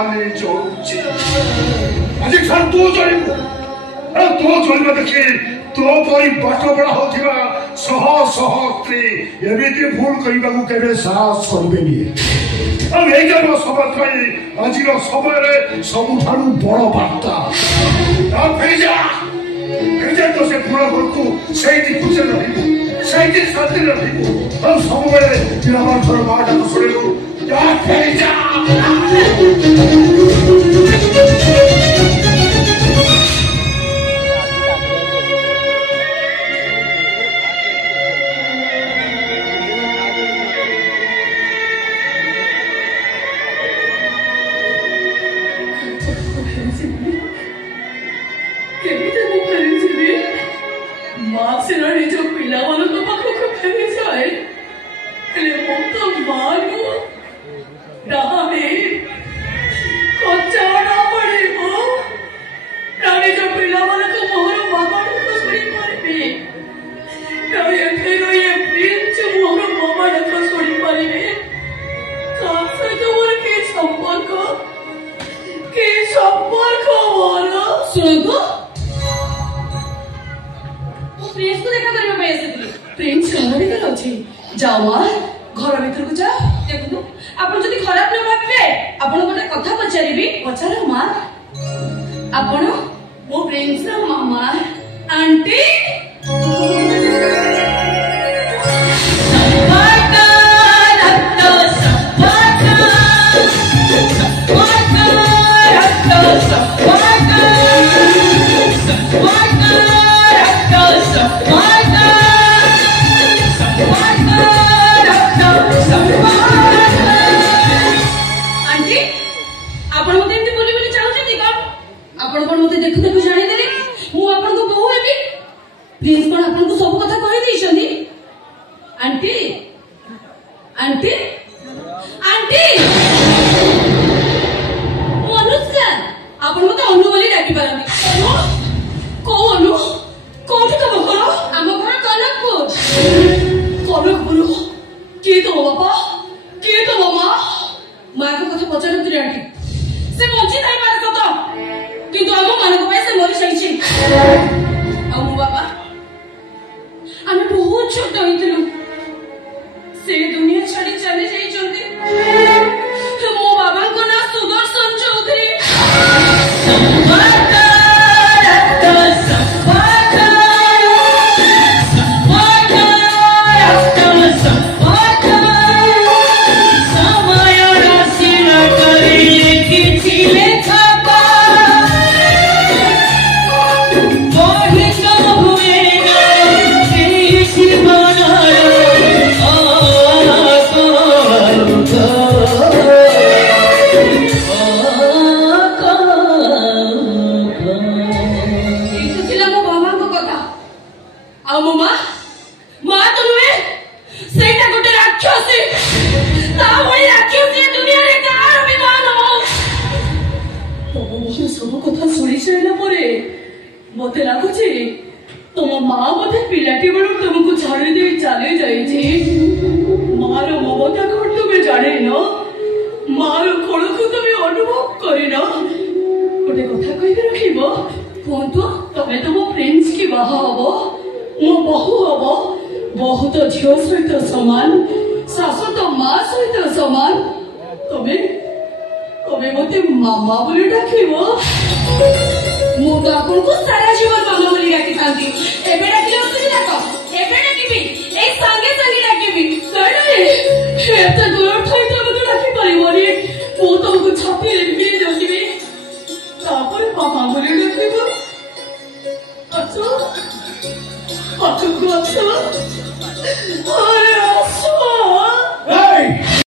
खाली जोड़ुची आज खान तू चलू तो चलवा देखी तो परी बाट बड़ा होथिबा सह सह स्त्री एमिति भूल करबा को केबे साहस करबेनी अब एकर सबत भाई आज समय रे सबुठानु बड़ बार्ता अब भेजा तो से पूरा घर को सही खुशी रहिबो सही शांति रहिबो हम सब बेले हमर घर बाटा को सुनिलु या भेजा अच्छा